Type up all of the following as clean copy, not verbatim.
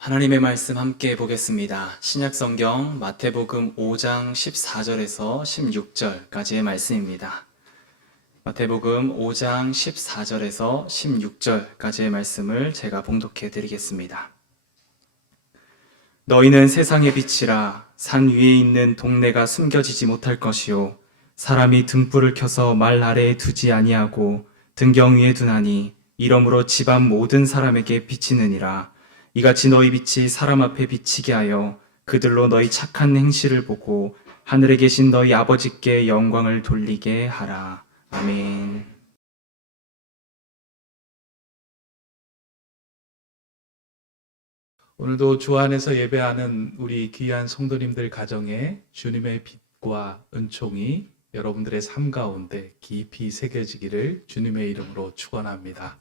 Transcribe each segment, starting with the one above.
하나님의 말씀 함께 보겠습니다. 신약성경 마태복음 5장 14절에서 16절까지의 말씀입니다. 마태복음 5장 14절에서 16절까지의 말씀을 제가 봉독해 드리겠습니다. 너희는 세상의 빛이라. 산 위에 있는 동네가 숨겨지지 못할 것이요 사람이 등불을 켜서 말 아래에 두지 아니하고 등경 위에 두나니 이러므로 집안 모든 사람에게 비치느니라. 이같이 너희 빛이 사람 앞에 비치게 하여 그들로 너희 착한 행실을 보고 하늘에 계신 너희 아버지께 영광을 돌리게 하라. 아멘. 오늘도 주 안에서 예배하는 우리 귀한 성도님들 가정에 주님의 빛과 은총이 여러분들의 삶 가운데 깊이 새겨지기를 주님의 이름으로 축원합니다.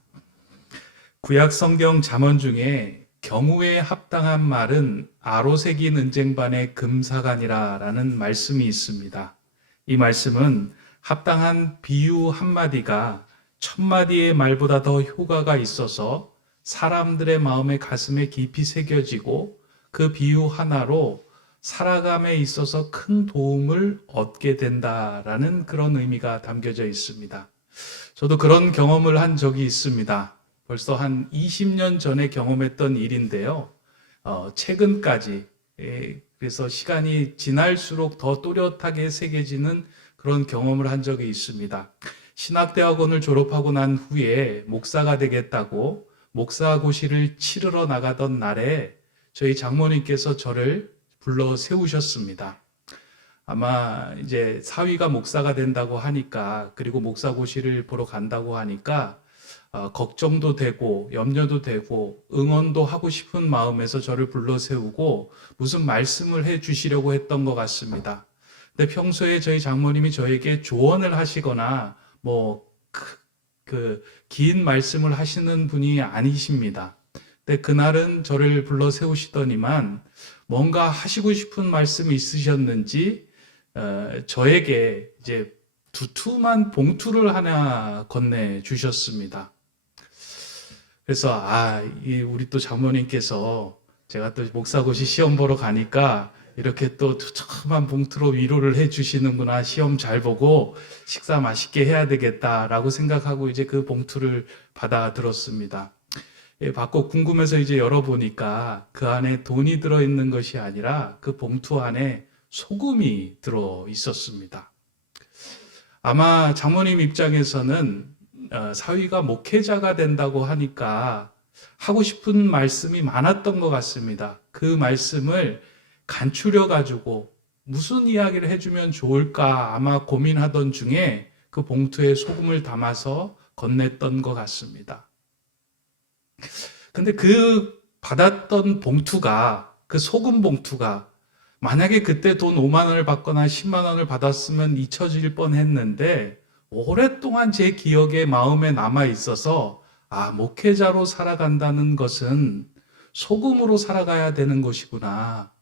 구약 성경 잠언 중에 경우에 합당한 말은 아로 새긴 은쟁반의 금사간이라는 말씀이 있습니다. 이 말씀은 합당한 비유 한마디가 천마디의 말보다 더 효과가 있어서 사람들의 마음에 가슴에 깊이 새겨지고 그 비유 하나로 살아감에 있어서 큰 도움을 얻게 된다라는 그런 의미가 담겨져 있습니다. 저도 그런 경험을 한 적이 있습니다. 벌써 한 20년 전에 경험했던 일인데요. 최근까지 그래서 시간이 지날수록 더 또렷하게 새겨지는 그런 경험을 한 적이 있습니다. 신학대학원을 졸업하고 난 후에 목사가 되겠다고 목사고시를 치르러 나가던 날에 저희 장모님께서 저를 불러 세우셨습니다. 아마 이제 사위가 목사가 된다고 하니까, 그리고 목사고시를 보러 간다고 하니까 걱정도 되고 염려도 되고 응원도 하고 싶은 마음에서 저를 불러 세우고 무슨 말씀을 해 주시려고 했던 것 같습니다. 근데 평소에 저희 장모님이 저에게 조언을 하시거나 긴 말씀을 하시는 분이 아니십니다. 근데 그날은 저를 불러 세우시더니만 뭔가 하시고 싶은 말씀이 있으셨는지 저에게 이제 두툼한 봉투를 하나 건네 주셨습니다. 그래서 우리 또 장모님께서 제가 또 목사고시 시험 보러 가니까 이렇게 또 두툼한 봉투로 위로를 해 주시는구나. 시험 잘 보고 식사 맛있게 해야 되겠다라고 생각하고 이제 그 봉투를 받아 들었습니다. 받고 궁금해서 이제 열어보니까 그 안에 돈이 들어있는 것이 아니라 그 봉투 안에 소금이 들어 있었습니다. 아마 장모님 입장에서는 사위가 목회자가 된다고 하니까 하고 싶은 말씀이 많았던 것 같습니다. 그 말씀을 간추려 가지고 무슨 이야기를 해주면 좋을까 아마 고민하던 중에 그 봉투에 소금을 담아서 건넸던 것 같습니다. 근데 그 받았던 봉투가, 그 소금 봉투가 만약에 그때 돈 5만 원을 받거나 10만 원을 받았으면 잊혀질 뻔했는데 오랫동안 제 기억에 마음에 남아 있어서 목회자로 살아간다는 것은 소금으로 살아가야 되는 것이구나.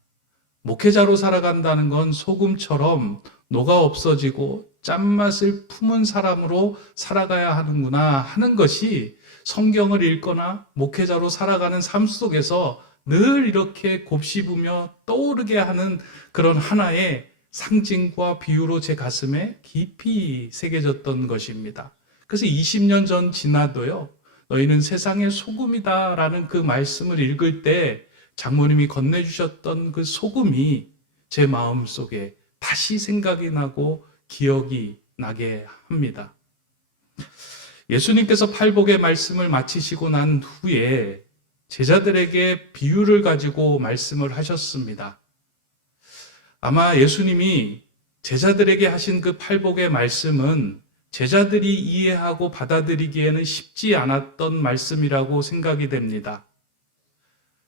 목회자로 살아간다는 건 소금처럼 녹아 없어지고 짠맛을 품은 사람으로 살아가야 하는구나 하는 것이 성경을 읽거나 목회자로 살아가는 삶 속에서 늘 이렇게 곱씹으며 떠오르게 하는 그런 하나의 상징과 비유로 제 가슴에 깊이 새겨졌던 것입니다. 그래서 20년 전 지나도요, 너희는 세상의 소금이다 라는 그 말씀을 읽을 때 장모님이 건네주셨던 그 소금이 제 마음속에 다시 생각이 나고 기억이 나게 합니다. 예수님께서 팔복의 말씀을 마치시고 난 후에 제자들에게 비유를 가지고 말씀을 하셨습니다. 아마 예수님이 제자들에게 하신 그 팔복의 말씀은 제자들이 이해하고 받아들이기에는 쉽지 않았던 말씀이라고 생각이 됩니다.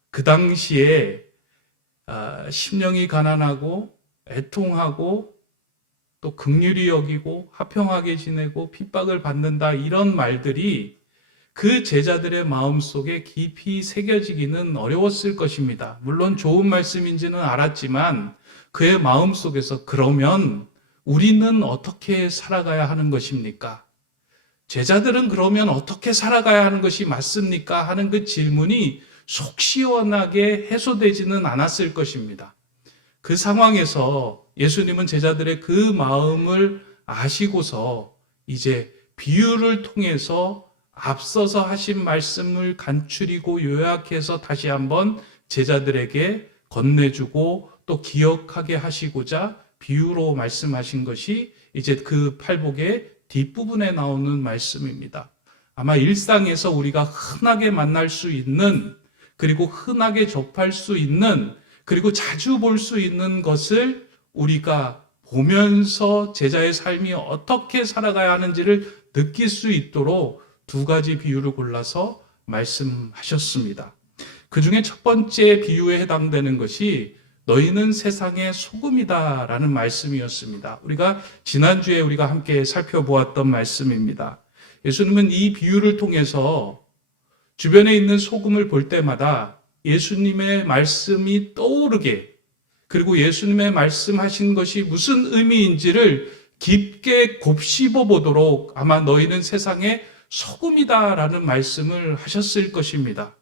그 당시에 심령이 가난하고 애통하고 또 긍휼히 여기고 화평하게 지내고 핍박을 받는다, 이런 말들이 그 제자들의 마음속에 깊이 새겨지기는 어려웠을 것입니다. 물론 좋은 말씀인지는 알았지만 그의 마음속에서 그러면 우리는 어떻게 살아가야 하는 것입니까? 제자들은 그러면 어떻게 살아가야 하는 것이 맞습니까? 하는 그 질문이 속 시원하게 해소되지는 않았을 것입니다. 그 상황에서 예수님은 제자들의 그 마음을 아시고서 이제 비유를 통해서 앞서서 하신 말씀을 간추리고 요약해서 다시 한번 제자들에게 건네주고 또 기억하게 하시고자 비유로 말씀하신 것이 이제 그 팔복의 뒷부분에 나오는 말씀입니다. 아마 일상에서 우리가 흔하게 만날 수 있는, 그리고 흔하게 접할 수 있는, 그리고 자주 볼 수 있는 것을 우리가 보면서 제자의 삶이 어떻게 살아가야 하는지를 느낄 수 있도록 두 가지 비유를 골라서 말씀하셨습니다. 그 중에 첫 번째 비유에 해당되는 것이 너희는 세상의 소금이다 라는 말씀이었습니다. 우리가 지난주에 우리가 함께 살펴보았던 말씀입니다. 예수님은 이 비유를 통해서 주변에 있는 소금을 볼 때마다 예수님의 말씀이 떠오르게, 그리고 예수님의 말씀하신 것이 무슨 의미인지를 깊게 곱씹어 보도록 아마 너희는 세상의 소금이다 라는 말씀을 하셨을 것입니다.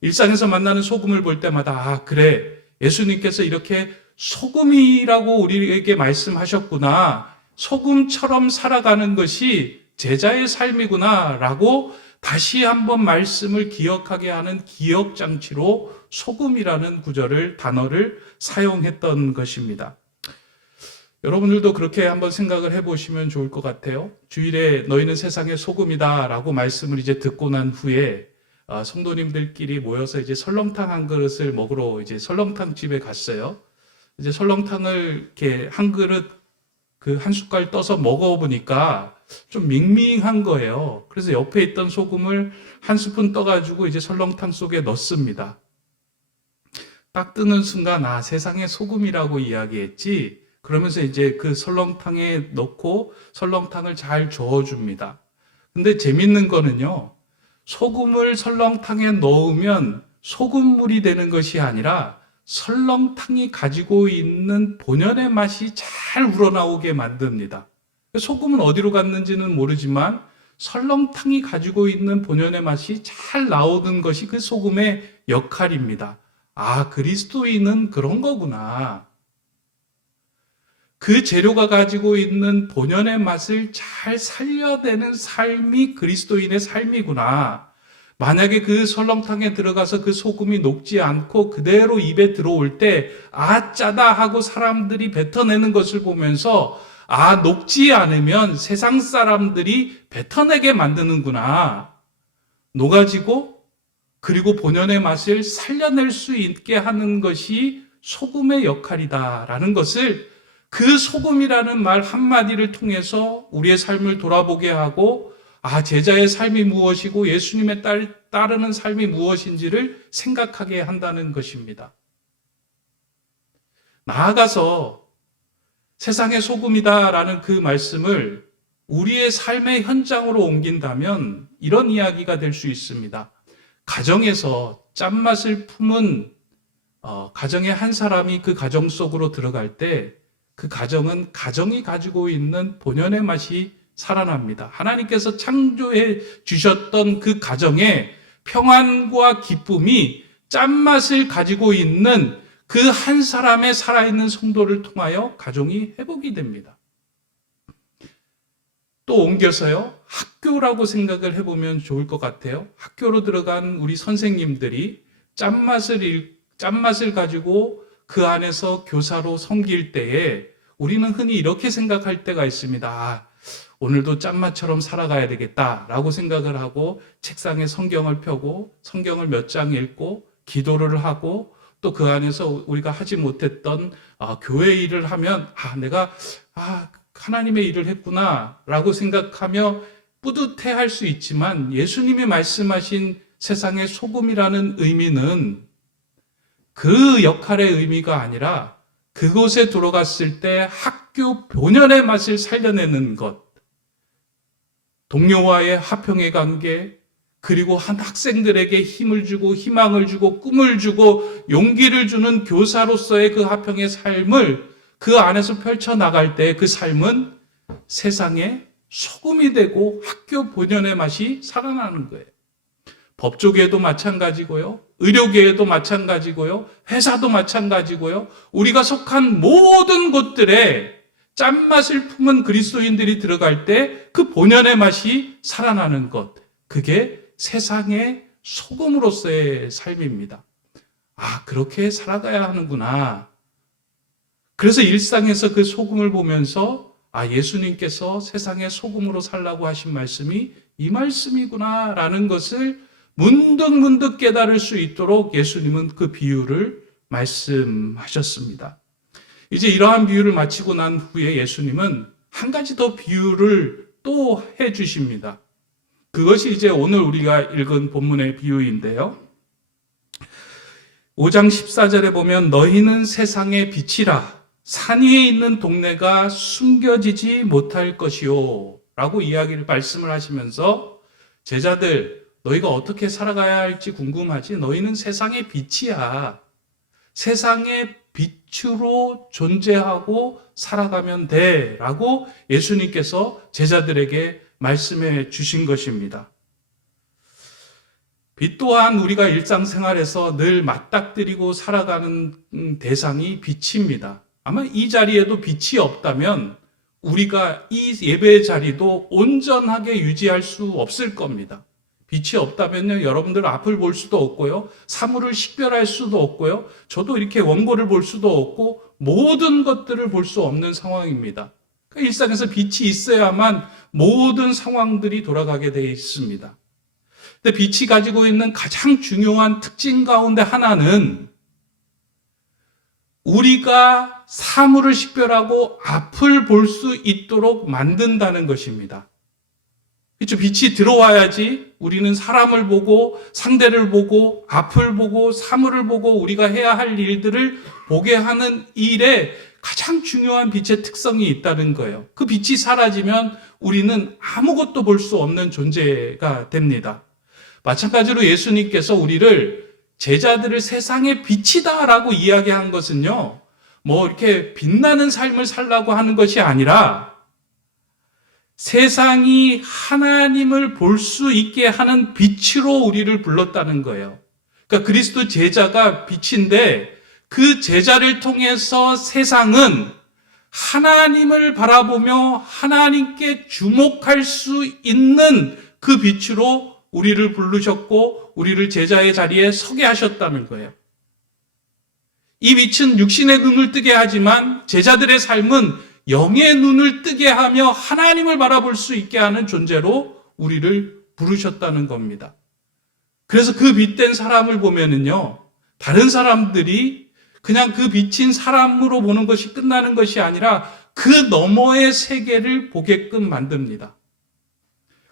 일상에서 만나는 소금을 볼 때마다 아 그래, 예수님께서 이렇게 소금이라고 우리에게 말씀하셨구나, 소금처럼 살아가는 것이 제자의 삶이구나 라고 다시 한번 말씀을 기억하게 하는 기억장치로 소금이라는 단어를 사용했던 것입니다. 여러분들도 그렇게 한번 생각을 해보시면 좋을 것 같아요. 주일에 너희는 세상의 소금이다 라고 말씀을 이제 듣고 난 후에 성도님들끼리 모여서 이제 설렁탕 한 그릇을 먹으러 이제 설렁탕 집에 갔어요. 이제 설렁탕을 이렇게 한 그릇 한 숟갈 떠서 먹어보니까 좀 밍밍한 거예요. 그래서 옆에 있던 소금을 한 스푼 떠가지고 이제 설렁탕 속에 넣습니다. 딱 뜨는 순간 아 세상의 소금이라고 이야기했지. 그러면서 이제 그 설렁탕에 넣고 설렁탕을 잘 저어줍니다. 근데 재밌는 거는요, 소금을 설렁탕에 넣으면 소금물이 되는 것이 아니라 설렁탕이 가지고 있는 본연의 맛이 잘 우러나오게 만듭니다. 소금은 어디로 갔는지는 모르지만 설렁탕이 가지고 있는 본연의 맛이 잘 나오는 것이 그 소금의 역할입니다. 아, 그리스도인은 그런 거구나. 그 재료가 가지고 있는 본연의 맛을 잘 살려내는 삶이 그리스도인의 삶이구나. 만약에 그 설렁탕에 들어가서 그 소금이 녹지 않고 그대로 입에 들어올 때 아 짜다 하고 사람들이 뱉어내는 것을 보면서 아 녹지 않으면 세상 사람들이 뱉어내게 만드는구나. 녹아지고 그리고 본연의 맛을 살려낼 수 있게 하는 것이 소금의 역할이다라는 것을 그 소금이라는 말 한마디를 통해서 우리의 삶을 돌아보게 하고 아 제자의 삶이 무엇이고 예수님의 따르는 삶이 무엇인지를 생각하게 한다는 것입니다. 나아가서 세상의 소금이다라는 그 말씀을 우리의 삶의 현장으로 옮긴다면 이런 이야기가 될 수 있습니다. 가정에서 짠맛을 품은 가정의 한 사람이 그 가정 속으로 들어갈 때 그 가정은 가정이 가지고 있는 본연의 맛이 살아납니다. 하나님께서 창조해 주셨던 그 가정에 평안과 기쁨이 짠맛을 가지고 있는 그 한 사람의 살아있는 성도를 통하여 가정이 회복이 됩니다. 또 옮겨서요, 학교라고 생각을 해보면 좋을 것 같아요. 학교로 들어간 우리 선생님들이 짠맛을 가지고 그 안에서 교사로 섬길 때에 우리는 흔히 이렇게 생각할 때가 있습니다. 아, 오늘도 짠맛처럼 살아가야 되겠다라고 생각을 하고 책상에 성경을 펴고 성경을 몇 장 읽고 기도를 하고 또 그 안에서 우리가 하지 못했던 교회 일을 하면 내가 하나님의 일을 했구나라고 생각하며 뿌듯해할 수 있지만 예수님이 말씀하신 세상의 소금이라는 의미는 그 역할의 의미가 아니라 그곳에 들어갔을 때 학교 본연의 맛을 살려내는 것, 동료와의 화평의 관계, 그리고 한 학생들에게 힘을 주고 희망을 주고 꿈을 주고 용기를 주는 교사로서의 그 화평의 삶을 그 안에서 펼쳐나갈 때 그 삶은 세상에 소금이 되고 학교 본연의 맛이 살아나는 거예요. 법조계도 마찬가지고요. 의료계에도 마찬가지고요. 회사도 마찬가지고요. 우리가 속한 모든 곳들에 짠맛을 품은 그리스도인들이 들어갈 때 그 본연의 맛이 살아나는 것. 그게 세상의 소금으로서의 삶입니다. 아, 그렇게 살아가야 하는구나. 그래서 일상에서 그 소금을 보면서 아, 예수님께서 세상의 소금으로 살라고 하신 말씀이 이 말씀이구나 라는 것을 문득문득 깨달을 수 있도록 예수님은 그 비유를 말씀하셨습니다. 이제 이러한 비유를 마치고 난 후에 예수님은 한 가지 더 비유를 또 해주십니다. 그것이 이제 오늘 우리가 읽은 본문의 비유인데요. 5장 14절에 보면 너희는 세상의 빛이라 산 위에 있는 동네가 숨겨지지 못할 것이요 라고 말씀을 하시면서 제자들 너희가 어떻게 살아가야 할지 궁금하지? 너희는 세상의 빛이야. 세상의 빛으로 존재하고 살아가면 돼 라고 예수님께서 제자들에게 말씀해 주신 것입니다. 빛 또한 우리가 일상생활에서 늘 맞닥뜨리고 살아가는 대상이 빛입니다. 아마 이 자리에도 빛이 없다면 우리가 이 예배의 자리도 온전하게 유지할 수 없을 겁니다. 빛이 없다면요, 여러분들 앞을 볼 수도 없고요, 사물을 식별할 수도 없고요, 저도 이렇게 원고를 볼 수도 없고 모든 것들을 볼 수 없는 상황입니다. 그러니까 일상에서 빛이 있어야만 모든 상황들이 돌아가게 되어 있습니다. 근데 빛이 가지고 있는 가장 중요한 특징 가운데 하나는 우리가 사물을 식별하고 앞을 볼 수 있도록 만든다는 것입니다. 그렇죠? 빛이 들어와야지 우리는 사람을 보고 상대를 보고 앞을 보고 사물을 보고 우리가 해야 할 일들을 보게 하는 일에 가장 중요한 빛의 특성이 있다는 거예요. 그 빛이 사라지면 우리는 아무것도 볼 수 없는 존재가 됩니다. 마찬가지로 예수님께서 우리를 제자들을 세상의 빛이다라고 이야기한 것은요, 뭐 이렇게 빛나는 삶을 살라고 하는 것이 아니라 세상이 하나님을 볼 수 있게 하는 빛으로 우리를 불렀다는 거예요. 그러니까 그리스도 제자가 빛인데 그 제자를 통해서 세상은 하나님을 바라보며 하나님께 주목할 수 있는 그 빛으로 우리를 부르셨고 우리를 제자의 자리에 서게 하셨다는 거예요. 이 빛은 육신의 눈을 뜨게 하지만 제자들의 삶은 영의 눈을 뜨게 하며 하나님을 바라볼 수 있게 하는 존재로 우리를 부르셨다는 겁니다. 그래서 그 빛된 사람을 보면은요, 다른 사람들이 그냥 그 비친 사람으로 보는 것이 끝나는 것이 아니라 그 너머의 세계를 보게끔 만듭니다.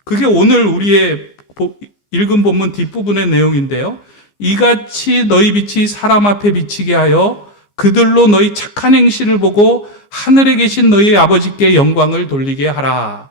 그게 오늘 우리의 읽은 본문 뒷부분의 내용인데요. 이같이 너희 빛이 사람 앞에 비치게 하여 그들로 너희 착한 행실을 보고 하늘에 계신 너희 아버지께 영광을 돌리게 하라.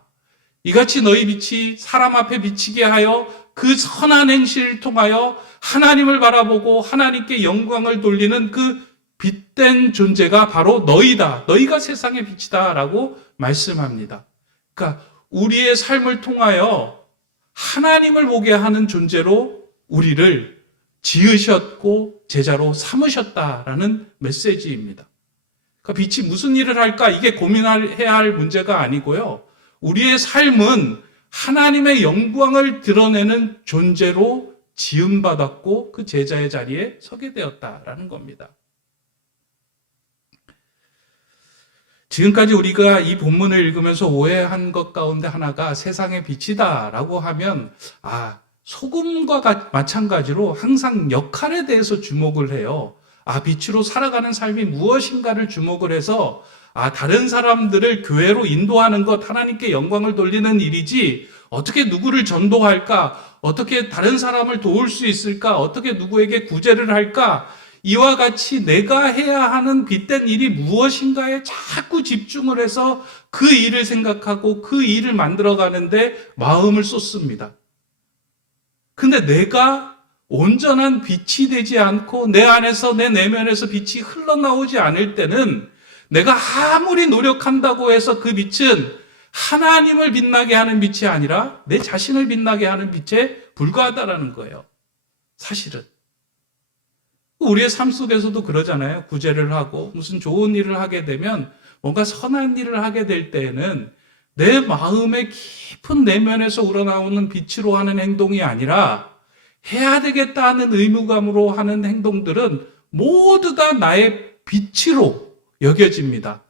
이같이 너희 빛이 사람 앞에 비치게 하여 그 선한 행실을 통하여 하나님을 바라보고 하나님께 영광을 돌리는 그 빛된 존재가 바로 너희다. 너희가 세상의 빛이다 라고 말씀합니다. 그러니까 우리의 삶을 통하여 하나님을 보게 하는 존재로 우리를 지으셨고 제자로 삼으셨다라는 메시지입니다. 그러니까 빛이 무슨 일을 할까? 이게 고민해야 할 문제가 아니고요. 우리의 삶은 하나님의 영광을 드러내는 존재로 지음받았고 그 제자의 자리에 서게 되었다라는 겁니다. 지금까지 우리가 이 본문을 읽으면서 오해한 것 가운데 하나가 세상의 빛이다라고 하면 소금과 마찬가지로 항상 역할에 대해서 주목을 해요. 빛으로 살아가는 삶이 무엇인가를 주목을 해서 다른 사람들을 교회로 인도하는 것, 하나님께 영광을 돌리는 일이지 어떻게 누구를 전도할까? 어떻게 다른 사람을 도울 수 있을까? 어떻게 누구에게 구제를 할까? 이와 같이 내가 해야 하는 빛된 일이 무엇인가에 자꾸 집중을 해서 그 일을 생각하고 그 일을 만들어가는데 마음을 쏟습니다. 근데 내가 온전한 빛이 되지 않고 내 안에서 내 내면에서 빛이 흘러나오지 않을 때는 내가 아무리 노력한다고 해서 그 빛은 하나님을 빛나게 하는 빛이 아니라 내 자신을 빛나게 하는 빛에 불과하다라는 거예요. 사실은. 우리의 삶 속에서도 그러잖아요. 구제를 하고 무슨 좋은 일을 하게 되면 뭔가 선한 일을 하게 될 때에는 내 마음의 깊은 내면에서 우러나오는 빛으로 하는 행동이 아니라 해야 되겠다 하는 의무감으로 하는 행동들은 모두 다 나의 빛으로 여겨집니다.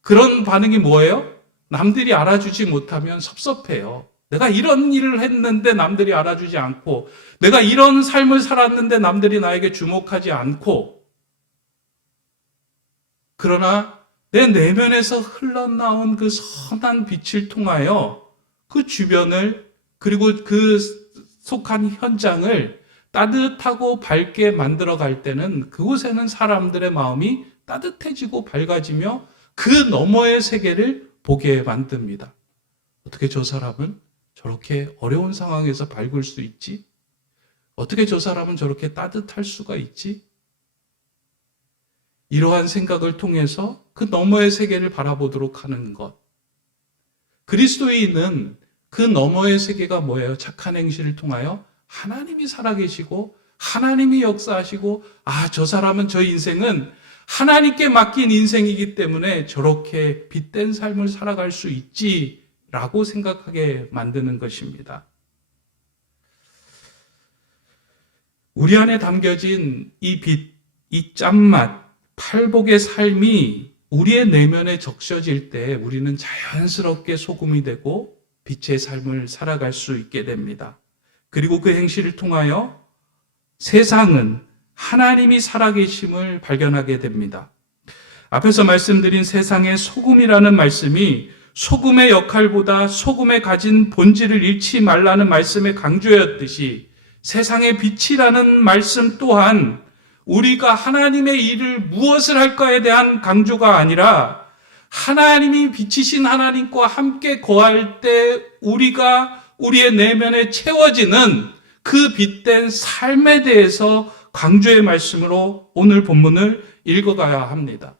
그런 반응이 뭐예요? 남들이 알아주지 못하면 섭섭해요. 내가 이런 일을 했는데 남들이 알아주지 않고, 내가 이런 삶을 살았는데 남들이 나에게 주목하지 않고, 그러나 내 내면에서 흘러나온 그 선한 빛을 통하여 그 주변을, 그리고 그 속한 현장을 따뜻하고 밝게 만들어 갈 때는 그곳에는 사람들의 마음이 따뜻해지고 밝아지며 그 너머의 세계를 보게 만듭니다. 어떻게 저 사람은 저렇게 어려운 상황에서 밝을 수 있지? 어떻게 저 사람은 저렇게 따뜻할 수가 있지? 이러한 생각을 통해서 그 너머의 세계를 바라보도록 하는 것. 그리스도인은 그 너머의 세계가 뭐예요? 착한 행실을 통하여 하나님이 살아계시고 하나님이 역사하시고, 저 사람은, 저 인생은 하나님께 맡긴 인생이기 때문에 저렇게 빛된 삶을 살아갈 수 있지라고 생각하게 만드는 것입니다. 우리 안에 담겨진 이 빛, 이 짠맛, 팔복의 삶이 우리의 내면에 적셔질 때 우리는 자연스럽게 소금이 되고 빛의 삶을 살아갈 수 있게 됩니다. 그리고 그 행실을 통하여 세상은 하나님이 살아계심을 발견하게 됩니다. 앞에서 말씀드린 세상의 소금이라는 말씀이 소금의 역할보다 소금에 가진 본질을 잃지 말라는 말씀의 강조였듯이, 세상의 빛이라는 말씀 또한 우리가 하나님의 일을 무엇을 할까에 대한 강조가 아니라 하나님이 빛이신 하나님과 함께 거할 때 우리가 우리의 내면에 채워지는 그 빛된 삶에 대해서 강조의 말씀으로 오늘 본문을 읽어가야 합니다.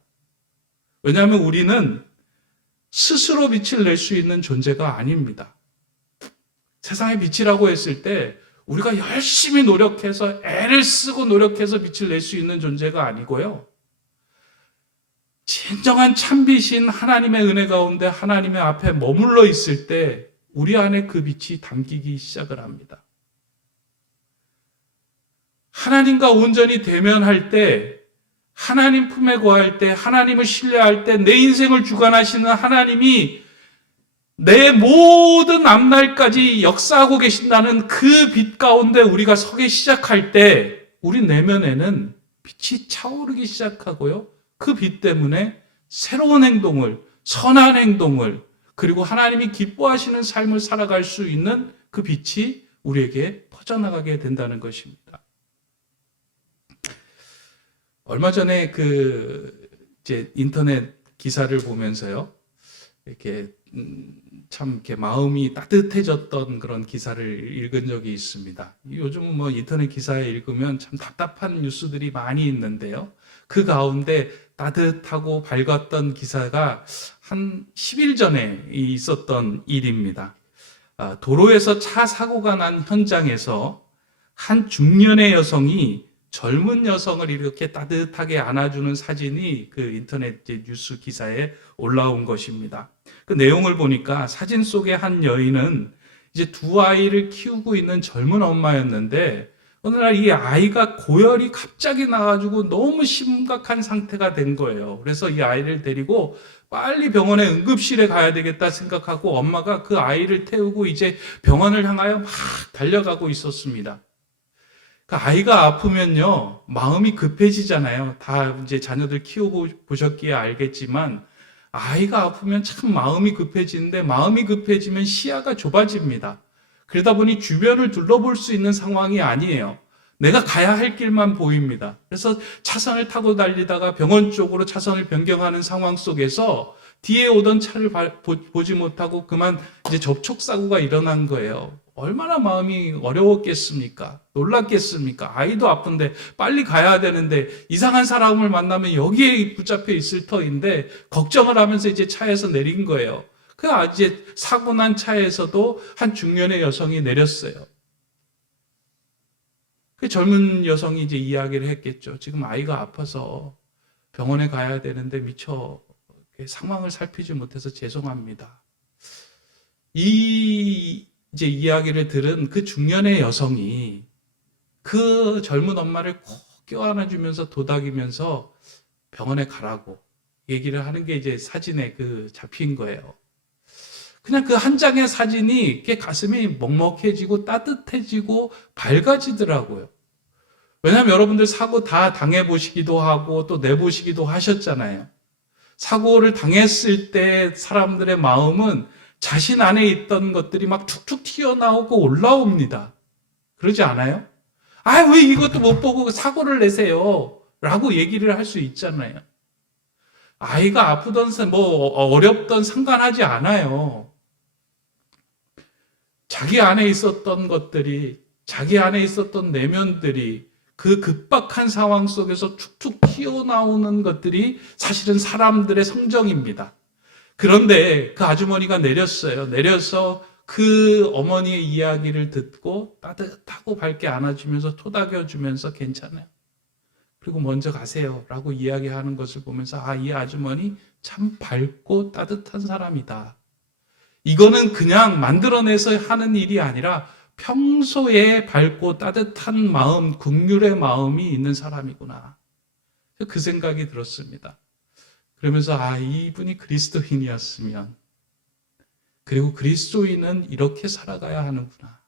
왜냐하면 우리는 스스로 빛을 낼 수 있는 존재가 아닙니다. 세상의 빛이라고 했을 때 우리가 열심히 노력해서, 애를 쓰고 노력해서 빛을 낼 수 있는 존재가 아니고요. 진정한 참빛인 하나님의 은혜 가운데 하나님의 앞에 머물러 있을 때 우리 안에 그 빛이 담기기 시작을 합니다. 하나님과 온전히 대면할 때, 하나님 품에 거할 때, 하나님을 신뢰할 때, 내 인생을 주관하시는 하나님이 내 모든 앞날까지 역사하고 계신다는 그 빛 가운데 우리가 서기 시작할 때 우리 내면에는 빛이 차오르기 시작하고요. 그 빛 때문에 새로운 행동을, 선한 행동을, 그리고 하나님이 기뻐하시는 삶을 살아갈 수 있는 그 빛이 우리에게 퍼져나가게 된다는 것입니다. 얼마 전에 이제 인터넷 기사를 보면서요, 이렇게 참 이렇게 마음이 따뜻해졌던 그런 기사를 읽은 적이 있습니다. 요즘은 뭐 인터넷 기사에 읽으면 참 답답한 뉴스들이 많이 있는데요. 그 가운데 따뜻하고 밝았던 기사가 한 10일 전에 있었던 일입니다. 도로에서 차 사고가 난 현장에서 한 중년의 여성이 젊은 여성을 이렇게 따뜻하게 안아주는 사진이 그 인터넷 뉴스 기사에 올라온 것입니다. 그 내용을 보니까 사진 속의 한 여인은 이제 두 아이를 키우고 있는 젊은 엄마였는데, 어느 날 이 아이가 고열이 갑자기 나가지고 너무 심각한 상태가 된 거예요. 그래서 이 아이를 데리고 빨리 병원에 응급실에 가야 되겠다 생각하고 엄마가 그 아이를 태우고 이제 병원을 향하여 막 달려가고 있었습니다. 그 아이가 아프면요, 마음이 급해지잖아요. 다 이제 자녀들 키우고 보셨기에 알겠지만, 아이가 아프면 참 마음이 급해지는데, 마음이 급해지면 시야가 좁아집니다. 그러다 보니 주변을 둘러볼 수 있는 상황이 아니에요. 내가 가야 할 길만 보입니다. 그래서 차선을 타고 달리다가 병원 쪽으로 차선을 변경하는 상황 속에서 뒤에 오던 차를 보지 못하고 그만 이제 접촉사고가 일어난 거예요. 얼마나 마음이 어려웠겠습니까? 놀랐겠습니까? 아이도 아픈데 빨리 가야 되는데 이상한 사람을 만나면 여기에 붙잡혀 있을 터인데 걱정을 하면서 이제 차에서 내린 거예요. 이제 사고 난 차에서도 한 중년의 여성이 내렸어요. 그 젊은 여성이 이제 이야기를 했겠죠. 지금 아이가 아파서 병원에 가야 되는데 미처 상황을 살피지 못해서 죄송합니다. 이 이제 이야기를 들은 그 중년의 여성이 그 젊은 엄마를 꼭 껴안아주면서 도닥이면서 병원에 가라고 얘기를 하는 게 이제 사진에 잡힌 거예요. 그냥 그 한 장의 사진이 이렇게 가슴이 먹먹해지고 따뜻해지고 밝아지더라고요. 왜냐하면 여러분들 사고 다 당해보시기도 하고 또 내보시기도 하셨잖아요. 사고를 당했을 때 사람들의 마음은 자신 안에 있던 것들이 막 툭툭 튀어나오고 올라옵니다. 그러지 않아요? 왜 이것도 못 보고 사고를 내세요? 라고 얘기를 할 수 있잖아요. 아이가 아프던, 어렵던 상관하지 않아요. 자기 안에 있었던 것들이, 자기 안에 있었던 내면들이 그 급박한 상황 속에서 툭툭 튀어나오는 것들이 사실은 사람들의 성정입니다. 그런데 그 아주머니가 내렸어요. 내려서 그 어머니의 이야기를 듣고 따뜻하고 밝게 안아주면서 토닥여주면서 괜찮아요. 그리고 먼저 가세요 라고 이야기하는 것을 보면서 이 아주머니 참 밝고 따뜻한 사람이다. 이거는 그냥 만들어내서 하는 일이 아니라 평소에 밝고 따뜻한 마음, 긍휼의 마음이 있는 사람이구나. 그 생각이 들었습니다. 그러면서 이분이 그리스도인이었으면, 그리고 그리스도인은 이렇게 살아가야 하는구나.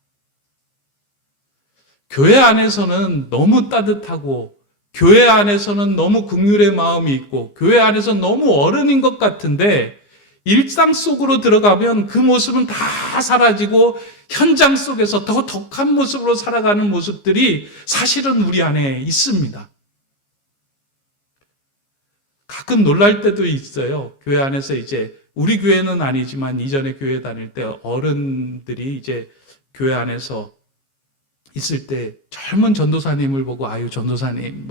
교회 안에서는 너무 따뜻하고 교회 안에서는 너무 긍휼의 마음이 있고 교회 안에서 너무 어른인 것 같은데 일상 속으로 들어가면 그 모습은 다 사라지고 현장 속에서 더 독한 모습으로 살아가는 모습들이 사실은 우리 안에 있습니다. 가끔 놀랄 때도 있어요. 교회 안에서 이제 우리 교회는 아니지만 이전에 교회 다닐 때 어른들이 이제 교회 안에서 있을 때 젊은 전도사님을 보고 전도사님,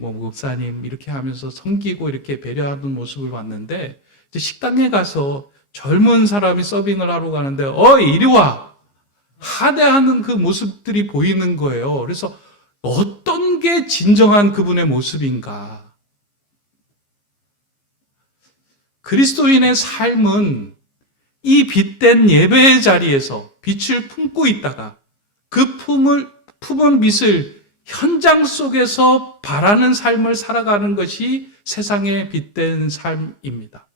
목사님 이렇게 하면서 섬기고 이렇게 배려하는 모습을 봤는데 이제 식당에 가서 젊은 사람이 서빙을 하러 가는데 이리 와! 하대하는 그 모습들이 보이는 거예요. 그래서 어떤 게 진정한 그분의 모습인가? 그리스도인의 삶은 이 빛된 예배의 자리에서 빛을 품고 있다가 그 품은 빛을 현장 속에서 바라는 삶을 살아가는 것이 세상의 빛된 삶입니다.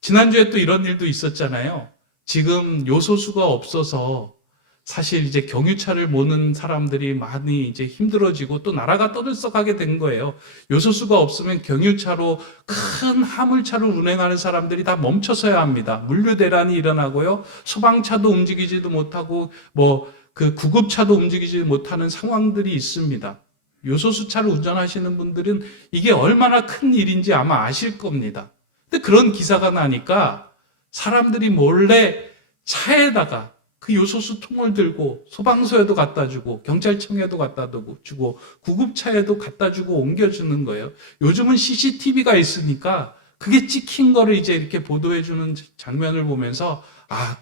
지난주에 또 이런 일도 있었잖아요. 지금 요소수가 없어서 사실 이제 경유차를 모는 사람들이 많이 이제 힘들어지고 또 나라가 떠들썩하게 된 거예요. 요소수가 없으면 경유차로 큰 화물차를 운행하는 사람들이 다 멈춰서야 합니다. 물류 대란이 일어나고요. 소방차도 움직이지도 못하고 그 구급차도 움직이지 못하는 상황들이 있습니다. 요소수차를 운전하시는 분들은 이게 얼마나 큰 일인지 아마 아실 겁니다. 근데 그런 기사가 나니까 사람들이 몰래 차에다가 그 요소수 통을 들고 소방서에도 갖다 주고 경찰청에도 갖다 주고 구급차에도 갖다 주고 옮겨주는 거예요. 요즘은 CCTV가 있으니까 그게 찍힌 거를 이제 이렇게 보도해 주는 장면을 보면서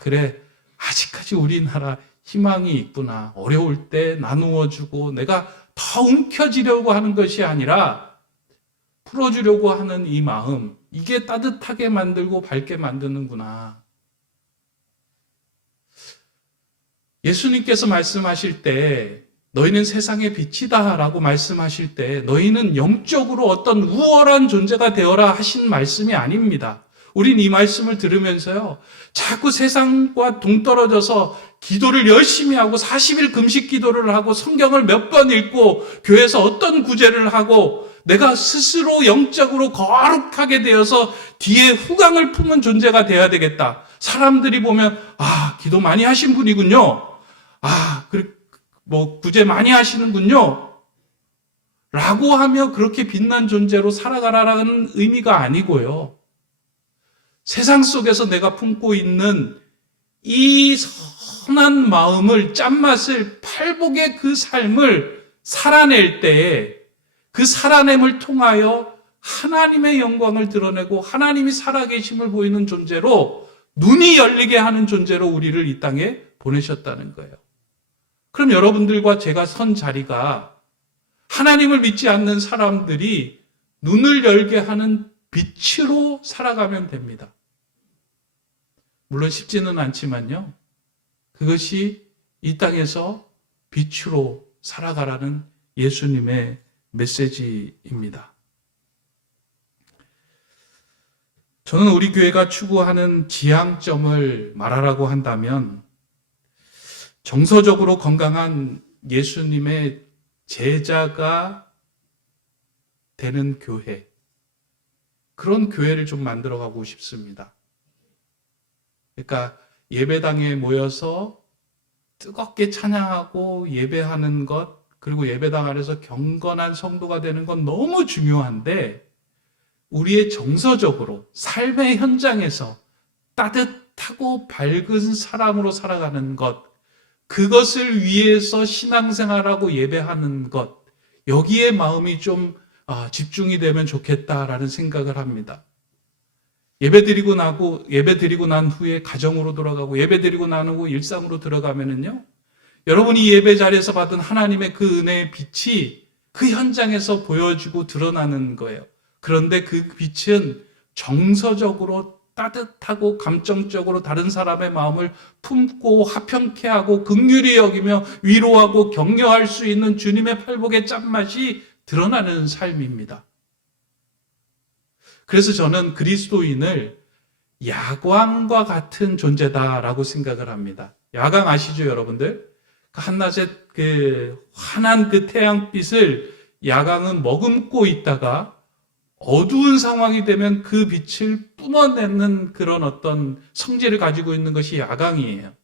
그래 아직까지 우리나라 희망이 있구나. 어려울 때 나누어 주고 내가 더 움켜쥐려고 하는 것이 아니라 풀어주려고 하는 이 마음, 이게 따뜻하게 만들고 밝게 만드는구나. 예수님께서 말씀하실 때 너희는 세상의 빛이다 라고 말씀하실 때 너희는 영적으로 어떤 우월한 존재가 되어라 하신 말씀이 아닙니다. 우린 이 말씀을 들으면서요, 자꾸 세상과 동떨어져서 기도를 열심히 하고 40일 금식 기도를 하고 성경을 몇 번 읽고 교회에서 어떤 구제를 하고 내가 스스로 영적으로 거룩하게 되어서 뒤에 후광을 품은 존재가 되어야 되겠다. 사람들이 보면 기도 많이 하신 분이군요. 구제 많이 하시는군요. 라고 하며 그렇게 빛난 존재로 살아가라는 의미가 아니고요. 세상 속에서 내가 품고 있는 이 선한 마음을, 짠맛을, 팔복의 그 삶을 살아낼 때에 그 살아냄을 통하여 하나님의 영광을 드러내고 하나님이 살아계심을 보이는 존재로, 눈이 열리게 하는 존재로 우리를 이 땅에 보내셨다는 거예요. 그럼 여러분들과 제가 선 자리가 하나님을 믿지 않는 사람들이 눈을 열게 하는 빛으로 살아가면 됩니다. 물론 쉽지는 않지만요. 그것이 이 땅에서 빛으로 살아가라는 예수님의 메시지입니다. 저는 우리 교회가 추구하는 지향점을 말하라고 한다면 정서적으로 건강한 예수님의 제자가 되는 교회, 그런 교회를 좀 만들어가고 싶습니다. 그러니까 예배당에 모여서 뜨겁게 찬양하고 예배하는 것, 그리고 예배당 안에서 경건한 성도가 되는 건 너무 중요한데, 우리의 정서적으로 삶의 현장에서 따뜻하고 밝은 사람으로 살아가는 것, 그것을 위해서 신앙생활하고 예배하는 것, 여기에 마음이 좀 집중이 되면 좋겠다라는 생각을 합니다. 예배드리고 난 후에 가정으로 돌아가고, 예배드리고 난 후 일상으로 들어가면은요, 여러분이 예배 자리에서 받은 하나님의 그 은혜의 빛이 그 현장에서 보여지고 드러나는 거예요. 그런데 그 빛은 정서적으로 따뜻하고 감정적으로 다른 사람의 마음을 품고 화평케 하고 긍휼히 여기며 위로하고 격려할 수 있는 주님의 팔복의 짠맛이 드러나는 삶입니다. 그래서 저는 그리스도인을 야광과 같은 존재다라고 생각을 합니다. 야광 아시죠, 여러분들? 한낮에 환한 태양빛을 야광은 머금고 있다가 어두운 상황이 되면 그 빛을 뿜어내는 그런 어떤 성질을 가지고 있는 것이 야광이에요.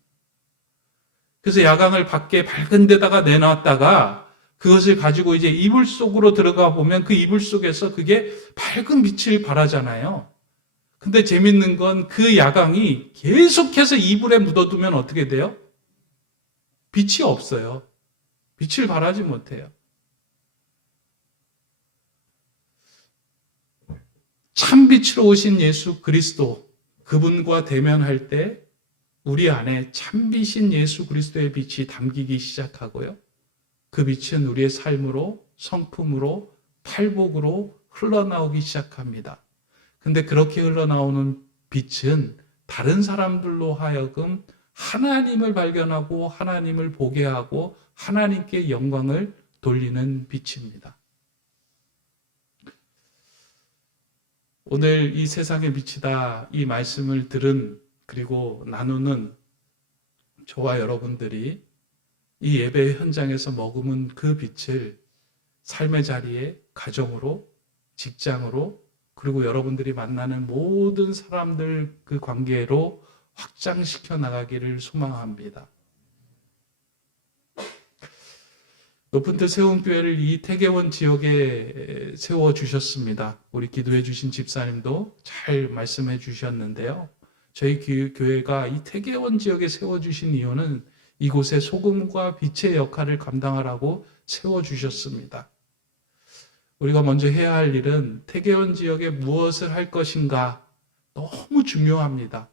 그래서 야광을 밖에 밝은 데다가 내놨다가 그것을 가지고 이제 이불 속으로 들어가 보면 그 이불 속에서 그게 밝은 빛을 발하잖아요. 근데 재밌는 건 그 야광이 계속해서 이불에 묻어두면 어떻게 돼요? 빛이 없어요. 빛을 발하지 못해요. 참빛으로 오신 예수 그리스도, 그분과 대면할 때 우리 안에 참빛인 예수 그리스도의 빛이 담기기 시작하고요. 그 빛은 우리의 삶으로, 성품으로, 팔복으로 흘러나오기 시작합니다. 근데 그렇게 흘러나오는 빛은 다른 사람들로 하여금 하나님을 발견하고 하나님을 보게 하고 하나님께 영광을 돌리는 빛입니다. 오늘 이 세상의 빛이다, 이 말씀을 들은 그리고 나누는 저와 여러분들이 이 예배 현장에서 머금은 그 빛을 삶의 자리에, 가정으로, 직장으로, 그리고 여러분들이 만나는 모든 사람들 그 관계로 확장시켜 나가기를 소망합니다. 높은 뜻 세운교회를 이 태계원 지역에 세워주셨습니다. 우리 기도해 주신 집사님도 잘 말씀해 주셨는데요. 저희 교회가 이 태계원 지역에 세워주신 이유는 이곳에 소금과 빛의 역할을 감당하라고 세워주셨습니다. 우리가 먼저 해야 할 일은 태계원 지역에 무엇을 할 것인가 너무 중요합니다.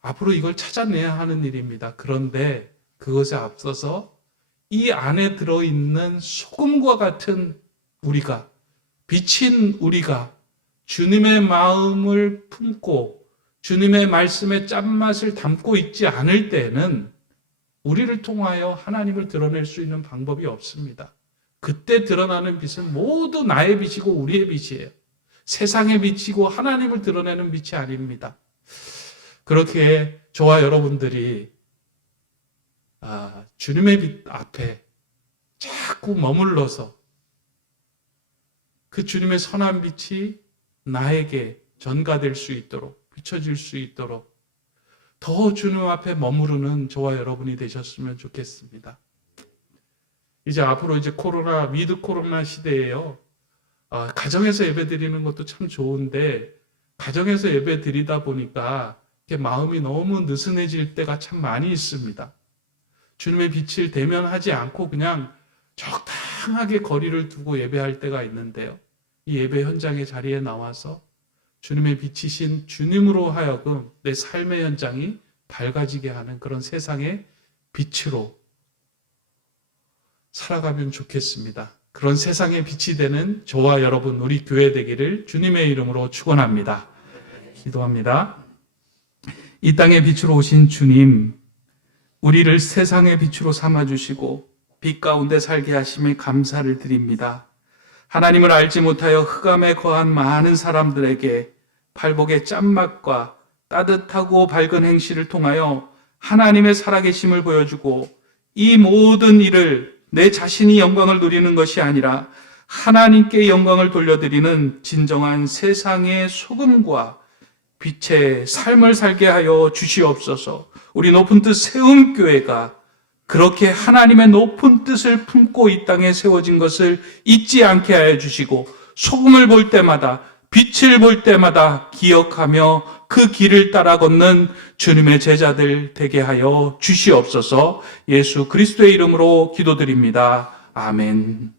앞으로 이걸 찾아내야 하는 일입니다. 그런데 그것에 앞서서 이 안에 들어있는 소금과 같은 우리가, 빛인 우리가 주님의 마음을 품고 주님의 말씀의 짠맛을 담고 있지 않을 때는 우리를 통하여 하나님을 드러낼 수 있는 방법이 없습니다. 그때 드러나는 빛은 모두 나의 빛이고 우리의 빛이에요. 세상의 빛이고 하나님을 드러내는 빛이 아닙니다. 그렇게 저와 여러분들이 주님의 빛 앞에 자꾸 머물러서 그 주님의 선한 빛이 나에게 전가될 수 있도록, 비춰질 수 있도록 더 주님 앞에 머무르는 저와 여러분이 되셨으면 좋겠습니다. 이제 앞으로 위드 코로나 시대예요. 가정에서 예배 드리는 것도 참 좋은데 가정에서 예배 드리다 보니까 마음이 너무 느슨해질 때가 참 많이 있습니다. 주님의 빛을 대면하지 않고 그냥 적당하게 거리를 두고 예배할 때가 있는데요. 이 예배 현장의 자리에 나와서 주님의 빛이신 주님으로 하여금 내 삶의 현장이 밝아지게 하는 그런 세상의 빛으로 살아가면 좋겠습니다. 그런 세상의 빛이 되는 저와 여러분, 우리 교회 되기를 주님의 이름으로 축원합니다. 기도합니다. 이 땅의 빛으로 오신 주님, 우리를 세상의 빛으로 삼아주시고 빛 가운데 살게 하심에 감사를 드립니다. 하나님을 알지 못하여 흑암에 거한 많은 사람들에게 팔복의 짠맛과 따뜻하고 밝은 행실을 통하여 하나님의 살아계심을 보여주고 이 모든 일을 내 자신이 영광을 누리는 것이 아니라 하나님께 영광을 돌려드리는 진정한 세상의 소금과 빛의 삶을 살게 하여 주시옵소서. 우리 높은 뜻 세움교회가 그렇게 하나님의 높은 뜻을 품고 이 땅에 세워진 것을 잊지 않게 하여 주시고 소금을 볼 때마다 빛을 볼 때마다 기억하며 그 길을 따라 걷는 주님의 제자들 되게 하여 주시옵소서. 예수 그리스도의 이름으로 기도드립니다. 아멘.